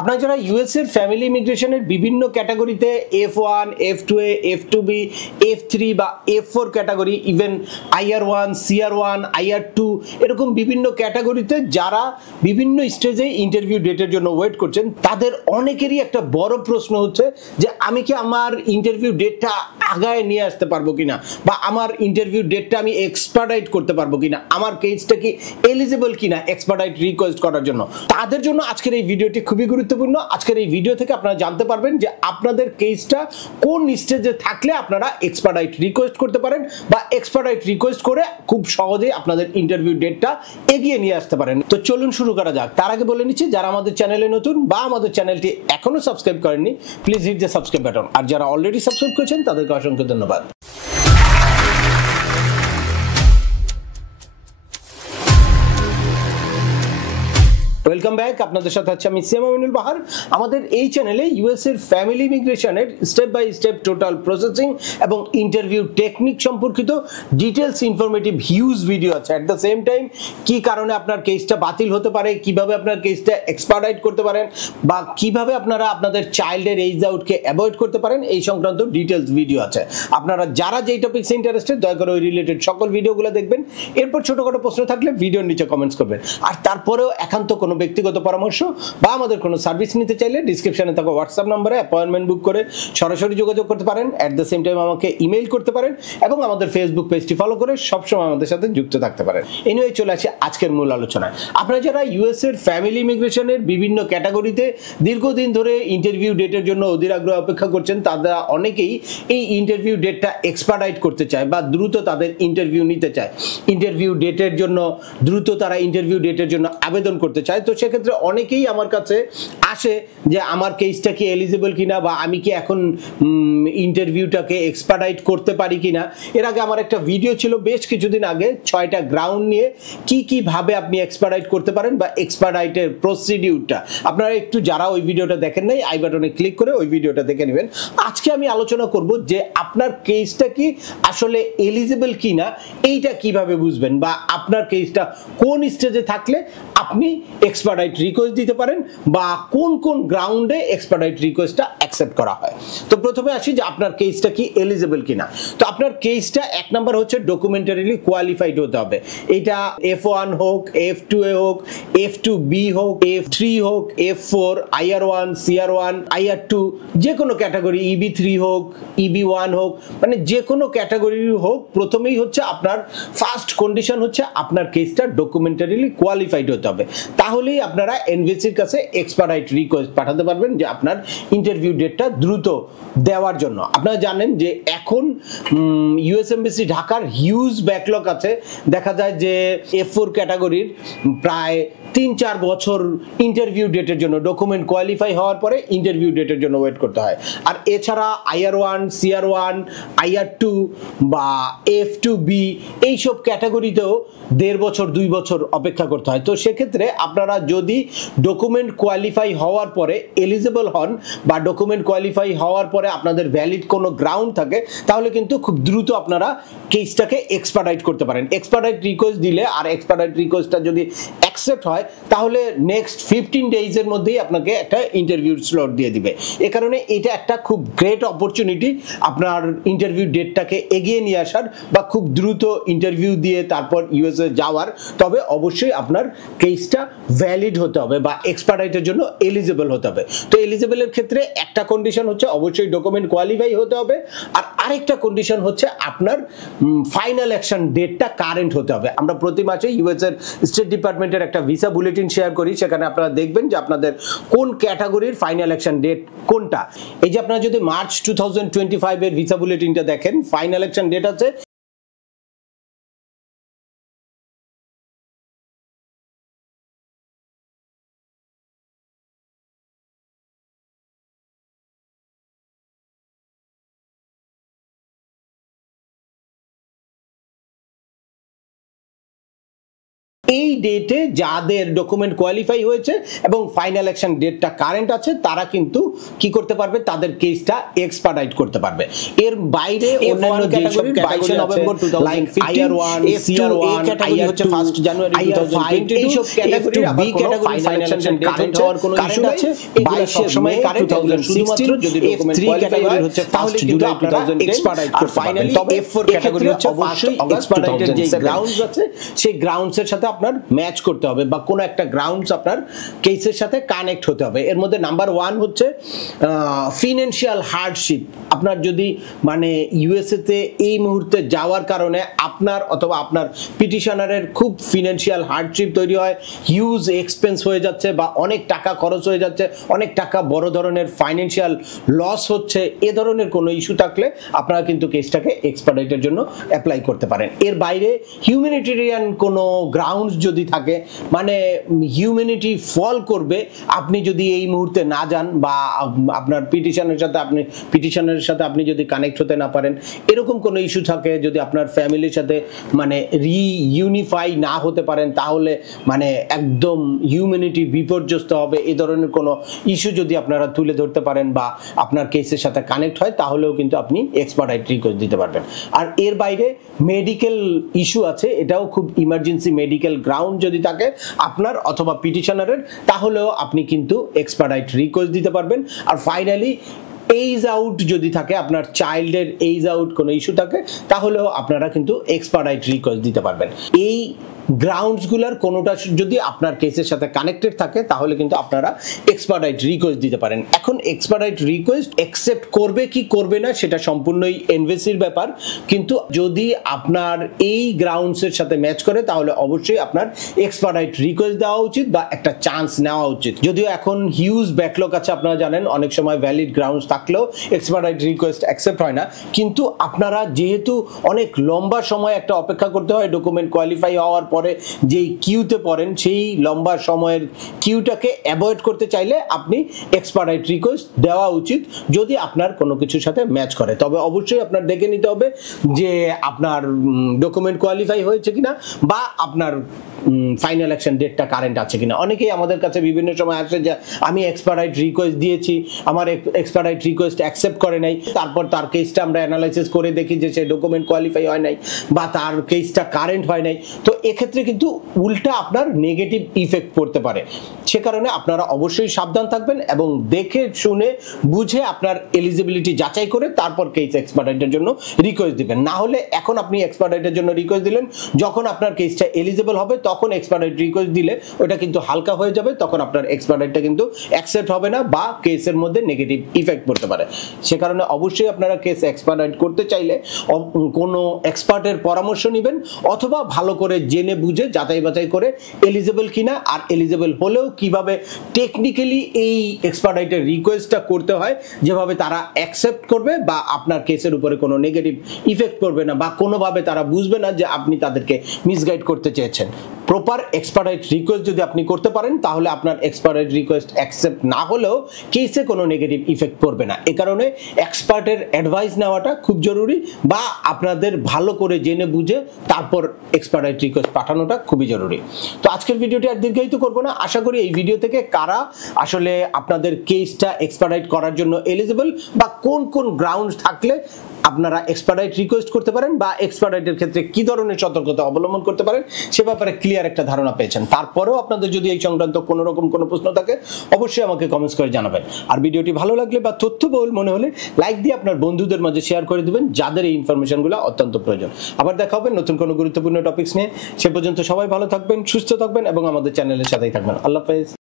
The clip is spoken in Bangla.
আপনারা যারা ইউএস এর ফ্যামিলি ইমিগ্রেশনের বিভিন্ন ক্যাটাগরিতে F1, F2A, F2B, F3 বা F4 category, even IR1, CR1, IR2 এরকম বিভিন্ন ক্যাটাগরিতে যারা বিভিন্ন স্টেজে ইন্টারভিউ ডেটের জন্য ওয়েট করছেন, তাদের অনেকেরই একটা বড় প্রশ্ন হচ্ছে যে আমি কি আমার ইন্টারভিউ ডেটটা আগায় নিয়ে আসতে পারবো কিনা, বা আমার ইন্টারভিউ ডেটটা আমি এক্সপার্টাইট করতে পারবো কিনা, আমার কেসটা কি এলিজিবল কিনা এক্সপার্টাইট রিকোয়েস্ট করার জন্য। তাদের জন্য আজকের এই ভিডিওটি খুবই গুরুত্বপূর্ণ। আজকের এই ভিডিও থেকে আপনারা জানতে পারবেন যে আপনাদের কেসটা কোন স্টেজে থাকলে আপনারা এক্সপার্টাইট রিকোয়েস্ট করতে পারেন, বা এক্সপার্টাইট রিকোয়েস্ট করে খুব সহজেই আপনাদের ইন্টারভিউ ডেটটা এগিয়ে নিয়ে আসতে পারেন। তো চলুন শুরু করা যাক। তার আগে বলে নিচ্ছি, যারা আমাদের চ্যানেলে নতুন বা আমাদের চ্যানেলটি এখনো সাবস্ক্রাইব করেননি, please hit the subscribe button. আর যারা অলরেডি সাবস্ক্রাইব করেছেন তাদেরকে অসংখ্য ধন্যবাদ। Welcome back. আপনাদের সাথে আছে আমি সিএম আমিনুল বাহার। আমাদের এই চ্যানেলে ইউএস এর ফ্যামিলি ইমিগ্রেশনের step by step total processing এবং ইন্টারভিউ টেকনিক সম্পর্কিত ডিটেলস ইনফরমেটিভ হিউজ ভিডিও আছে। অ্যাট দ্য সেম টাইম কি কারণে আপনার কেসটা বাতিল হতে পারে, কিভাবে আপনার কেসটা এক্সপার্টাইট করতে পারেন, বা কিভাবে আপনারা আপনাদের চাইল্ডের এইজ আউটকে অ্যাভয়েড করতে পারেন, এই সংক্রান্ত ডিটেলস ভিডিও আছে। আপনারা যারা যেই টপিকসে ইন্টারেস্টেড দয়া করে ওই রিলেটেড সকল ভিডিওগুলো দেখবেন। এরপর ছোটখাটো প্রশ্ন থাকলে ভিডিওর নিচে কমেন্টস করবেন। আর তারপরেও একান্ত কোনো ব্যক্তিগত পরামর্শ বা আমাদের কোনো সার্ভিস নিতে চাইলে ডিসক্রিপশনে থাকা হোয়াটসঅ্যাপ নম্বরে অ্যাপয়েন্টমেন্ট বুক করে সরাসরি যোগাযোগ করতে পারেন। অ্যাট দ্য সেম টাইম আমাকে ইমেইল করতে পারেন এবং আমাদের ফেসবুক পেজটি ফলো করে সবসময় আমাদের সাথে যুক্ত থাকতে পারেন। এনিওয়ে, চলে আসি আজকের মূল আলোচনায়। আপনারা যারা ইউএস এর ফ্যামিলি ইমিগ্রেশনের বিভিন্ন ক্যাটাগরিতে দীর্ঘদিন ধরে ইন্টারভিউ ডেটের জন্য অধীর আগ্রহে অপেক্ষা করছেন, তারা অনেকেই এই ইন্টারভিউ ডেটটা এক্সপার্টাইট করতে চায় বা দ্রুত তাদের ইন্টারভিউ নিতে চায়। ইন্টারভিউ ডেটের জন্য দ্রুত তারা ইন্টারভিউ ডেটের জন্য আবেদন করতে চায়। তো সেক্ষেত্রে অনেকেই আমার কাছে আসে যে আমার কেসটা কি এলিজিবল কিনা, বা আমি কি এখন ইন্টারভিউটাকে এক্সপার্টাইট করতে পারি কিনা। এর আগে আমার একটা ভিডিও ছিল বেশ কিছুদিন আগে 6টা গ্রাউন্ড নিয়ে কিভাবে আপনি এক্সপার্টাইট করতে পারেন বা এক্সপার্টাইটের প্রসিডিউরটা। আপনারা একটু যারা ওই ভিডিওটা দেখেন নাই, আই বাটনে ক্লিক করে ওই ভিডিওটা দেখে নেবেন। আজকে আমি আলোচনা করব যে আপনার কেসটা কি আসলে এলিজিবল কিনা, এইটা কিভাবে বুঝবেন, বা আপনার কেসটা কোন স্টেজে থাকলে আপনি এক্সপার্টাইট রিকোয়েস্ট দিতে পারেন, বা কোন কোন গ্রাউন্ডে এক্সপার্টাইট রিকোয়েস্টটা অ্যাকসেপ্ট করা হয়। তো প্রথমে আসি যে আপনার কেসটা কি এলিজিবল কিনা। তো আপনার কেসটা এক নাম্বার হচ্ছে ডকুমেন্টারিলি কোয়ালিফাইড হতে হবে। এটা F1 হোক, F2A হোক, F2B হোক, F3 হোক, F4, IR1, CR1, IR2, যে কোনো ক্যাটাগরি, EB3 হোক, EB1 হোক, মানে যে কোনো ক্যাটাগরির হোক, প্রথমেই হচ্ছে আপনার ফার্স্ট কন্ডিশন হচ্ছে আপনার কেসটা ডকুমেন্টারিলি কোয়ালিফাইড হতে হবে। তাহলেই আপনারা এনভিসির কাছে এক্সপার্টাইট রিকোয়েস্ট পাঠাতে পারবেন যে আপনার ইন্টারভিউ ডেটটা দ্রুত দেওয়ার জন্য। আপনারা জানেন যে এখন ইউএস এমবাসি ঢাকার হিউজ ব্যাকলগ আছে। দেখা যায় যে F4 ক্যাটাগরির প্রায় 3-4 বছর ইন্টারভিউ ডেটের জন্য, ডকুমেন্ট কোয়ালিফাই হওয়ার পরে ইন্টারভিউ ডেটের জন্য ওয়েট করতে হয়। আর এছাড়া IR1, CR1, IR2 বা F2B এইসব ক্যাটাগরিতেও 1.5 বছর 2 বছর অপেক্ষা করতে হয়। তো সেক্ষেত্রে আপনারা যদি ডকুমেন্ট কোয়ালিফাই হওয়ার পরে এলিজিবল হন, বা ডকুমেন্ট কোয়ালিফাই হওয়ার পরে আপনাদের ভ্যালিড কোনো গ্রাউন্ড থাকে, তাহলে কিন্তু খুব দ্রুত আপনারা কেসটাকে এক্সপার্টাইট করতে পারেন। এক্সপার্টাইট রিকোয়েস্ট দিলে, আর এক্সপার্টাইট রিকোয়েস্টটা যদি অ্যাকসেপ্ট হয়, তাহলে নেক্সট 15 ডেজের মধ্যেই আপনাকে একটা ইন্টারভিউ স্লট দিয়ে দিবে। এ কারণে এটা একটা খুব গ্রেট অপরচুনিটি আপনার ইন্টারভিউ ডেটটাকে এগিয়ে নিয়ে আসার, বা খুব দ্রুত ইন্টারভিউ দিয়ে তারপর ইউএসএ যাওয়ার। তবে অবশ্যই আপনার কেসটা ভ্যালিড হতে হবে বা এক্সপার্টাইটের জন্য এলিজিবল হতে হবে। তো এলিজিবলের ক্ষেত্রে একটা কন্ডিশন হচ্ছে অবশ্যই ডকুমেন্ট কোয়ালিফাই হতে হবে, আর আরেকটা কন্ডিশন হচ্ছে আপনার ফাইনাল অ্যাকশন ডেটটা কারেন্ট হতে হবে। আমরা প্রতি মাসে ইউএস এর স্টেট ডিপার্টমেন্টের একটা ভিসা বুলেটিন শেয়ার করি, সেখানে আপনারা দেখবেন যে আপনাদের কোন ক্যাটাগরির ফাইনাল অ্যাকশন ডেট কোনটা। এই যে আপনারা যদি মার্চ 2025 এর ভিসা বুলেটিনটা দেখেন, ফাইনাল অ্যাকশন ডেট আছে এই ডেটে যাদের ডকুমেন্ট কোয়ালিফাই হয়েছে এবং ফাইনাল অ্যাকশন ডেটটা কারেন্ট আছে তারা কিন্তু কি করতে পারবে, তাদের কেসটা এক্সপার্টাইট করতে পারবে। এর বাইরে অন্যান্য ক্যাটাগরি 22 নভেম্বর 2015 CR1 ক্যাটাগরি হচ্ছে 1 জানুয়ারি 2022 এই সব category B category final action current হওয়ার কোনো ইস্যু আছে। 22 সময় কারেন্ট শুধুমাত্র যদি ডকুমেন্ট কোয়ালিফাই হচ্ছে তাহলে কিন্তু আপনারা এক্সপার্টাইট করতে পারবেন। তবে F4 ক্যাটাগরি হচ্ছে অবশ্যই এক্সপার্টাইটের যে গ্রাউন্ডস আছে সেই গ্রাউন্ডস এর সাথে আপনার ম্যাচ করতে হবে বা কোনো একটা গ্রাউন্ডস আপনার কেসের সাথে কানেক্ট হতে হবে। এর মধ্যে নাম্বার 1 হচ্ছে ফিনান্সিয়াল হার্ডশিপ। আপনার যদি মানে ইউএসএ তে এই মুহূর্তে যাওয়ার কারণে আপনার অথবা আপনার পিটিশনারের খুব ফিনান্সিয়াল হার্ডশিপ তৈরি হয়, হিউজ এক্সপেন্স হয়ে যাচ্ছে বা অনেক টাকা খরচ হয়ে যাচ্ছে, অনেক টাকা বড় ধরনের ফাইনান্সিয়াল লস হচ্ছে, এ ধরনের কোনো ইস্যু থাকলে আপনারা কিন্তু কেসটাকে এক্সপার্টাইটের জন্য অ্যাপ্লাই করতে পারেন। এর বাইরে হিউম্যানিটেরিয়ান কোনো গ্রাউন্ডস যদি থাকে, মানে হিউম্যানিটি ফল করবে আপনি যদি এই মুহূর্তে না যান বা আপনার পিটিশনের সাথে আপনি যদি কানেক্ট হতে না পারেন, এরকম কোনো ইস্যু থাকে, যদি আপনার ফ্যামিলির সাথে মানে রিইউনিফাই না হতে পারেন তাহলে মানে একদম হিউম্যানিটি বিপর্যস্ত হবে, এই ধরনের কোনো ইস্যু যদি আপনারা তুলে ধরতে পারেন বা আপনার কেসের সাথে কানেক্ট হয় তাহলেও কিন্তু আপনি এক্সপার্টাইট রিকোয়েস্ট দিতে পারবেন। আর এর বাইরে মেডিকেল ইস্যু আছে, এটাও খুব ইমার্জেন্সি মেডিকেল গ্রাউন্ড যদি থাকে আপনার অথবা পিটিশনারের তাহলেও আপনি কিন্তু এক্সপার্টাইট রিকোয়েস্ট দিতে পারবেন। আর ফাইনালি এইজ আউট যদি থাকে, আপনার চাইল্ডের এইজ আউট কোনো ইস্যু থাকে তাহলেও আপনারা কিন্তু এক্সপার্টাইট রিকোয়েস্ট দিতে পারবেন। এই গ্রাউন্ডসগুলোর কোনোটা যদি আপনার কেসের সাথে কানেক্টেড থাকে তাহলে কিন্তু আপনারা এক্সপার্টাইট রিকোয়েস্ট দিতে পারেন। এখন এক্সপার্টাইট রিকোয়েস্ট অ্যাকসেপ্ট করবে কি করবে না সেটা সম্পূর্ণই এনভিসির ব্যাপার, কিন্তু যদি আপনার এই গ্রাউন্ডসের সাথে ম্যাচ করে তাহলে অবশ্যই আপনার এক্সপার্টাইট রিকোয়েস্ট দেওয়া উচিত বা একটা চান্স নেওয়া উচিত। যদিও এখন হিউজ ব্যাকলগ আছে, আপনারা জানেন অনেক সময় ভ্যালিড গ্রাউন্ডস থাকলেও এক্সপার্টাইট রিকোয়েস্ট অ্যাকসেপ্ট হয় না, কিন্তু আপনারা যেহেতু অনেক লম্বা সময় একটা অপেক্ষা করতে হয় ডকুমেন্ট কোয়ালিফাই হওয়ার পরে যেই কিউতে পড়েন, সেই লম্বা সময়ের কিউটাকে অ্যাভয়েড করতে চাইলে আপনি এক্সপার্টাইট রিকোয়েস্ট দেওয়া উচিত যদি আপনার কোনো কিছুর সাথে ম্যাচ করে। তবে অবশ্যই আপনার দেখে নিতে হবে যে আপনার ডকুমেন্ট কোয়ালিফাই হয়েছে কিনা বা আপনার ফাইনাল অ্যাকশন ডেটটা কারেন্ট আছে কিনা। অনেকেই আমাদের কাছে বিভিন্ন সময় আসে যে আমি এক্সপার্টাইট রিকোয়েস্ট দিয়েছি, আমার এক্সপার্টাইট রিকোয়েস্ট অ্যাকসেপ্ট করে নাই, তারপর তার কেসটা আমরা অ্যানালাইসিস করে দেখি যে সে ডকুমেন্ট কোয়ালিফাই হয় নাই বা তার কেসটা কারেন্ট হয় নাই, তো এক্ষেত্রে কিন্তু উল্টা আপনার নেগেটিভ ইফেক্ট পড়তে পারে। সে কারণে আপনারা অবশ্যই সাবধান থাকবেন এবং দেখে শুনে বুঝে আপনার এলিজিবিলিটি যাচাই করে তারপর কেস এক্সপার্টাইটের জন্য রিকোয়েস্ট দিবেন। না হলে এখন আপনি এক্সপার্টাইটের জন্য রিকোয়েস্ট দিলেন, যখন আপনার কেসটা এলিজিবল হবে তখন এক্সপার্টাইট রিকোয়েস্ট দিলে ওটা কিন্তু হালকা হয়ে যাবে, তখন আপনার এক্সপার্টাইটটা কিন্তু অ্যাকসেপ্ট হবে না বা কেসের মধ্যে নেগেটিভ ইফেক্ট পড়তে পারে। সে কারণে অবশ্যই আপনারা কেস এক্সপার্টাইট করতে চাইলে কোনো এক্সপার্টের পরামর্শ নেবেন অথবা ভালো করে জেনে বুঝে যাচাই বাছাই করে এলিজিবল কিনা, আর এলিজিবল হলেও কিভাবে টেকনিক্যালি এই এক্সপার্টাইটের রিকোয়েস্টটা করতে হয় যেভাবে তারা অ্যাকসেপ্ট করবে বা আপনার কেসের উপরে কোনো নেগেটিভ ইফেক্ট পড়বে না বা কোনোভাবে তারা বুঝবে না যে আপনি তাদেরকে মিসগাইড করতে চেয়েছেন। প্রপার এক্সপার্টাইট রিকোয়েস্ট যদি আপনি করতে পারেন তাহলে আপনার এক্সপার্টাইট রিকোয়েস্ট অ্যাকসেপ্ট না হলেও কেসে কোনো নেগেটিভ ইফেক্ট পড়বে না। এ কারণে এক্সপার্টের অ্যাডভাইস নেওয়াটা খুব জরুরি বা আপনাদের ভালো করে জেনে বুঝে তারপর এক্সপার্টাইট রিকোয়েস্ট পাঠানোটা খুবই জরুরি। তো আজকের ভিডিওটি আর দীর্ঘায়িত করবো না, আশা করি এই ভিডিও থেকে কারা আসলে আপনাদের কেসটা এক্সপার্টাইট করার জন্য এলিজিবল বা কোন কোন গ্রাউন্ড থাকলে আপনারা এক্সপার্টাইট রিকোয়েস্ট করতে পারেন বা এক্সপার্টাইটের ক্ষেত্রে কি ধরনের সতর্কতা অবলম্বন করতে পারেন সে ব্যাপারে ক্লিয়ার একটা ধারণা পেয়েছেন। তারপরেও আপনাদের যদি এই সংক্রান্ত কোনো রকম কোনো প্রশ্ন থাকে অবশ্যই আমাকে কমেন্টস করে জানাবেন। আর ভিডিওটি ভালো লাগলে বা তথ্যবহুল মনে হলে লাইক দিয়ে আপনার বন্ধুদের মাঝে শেয়ার করে দিবেন যাদের এই ইনফরমেশনগুলো অত্যন্ত প্রয়োজন। আবার দেখা হবে নতুন কোনো গুরুত্বপূর্ণ টপিকস নিয়ে। সে পর্যন্ত সবাই ভালো থাকবেন, সুস্থ থাকবেন এবং আমাদের চ্যানেলের সাথেই থাকবেন। আল্লাহ হাফেজ।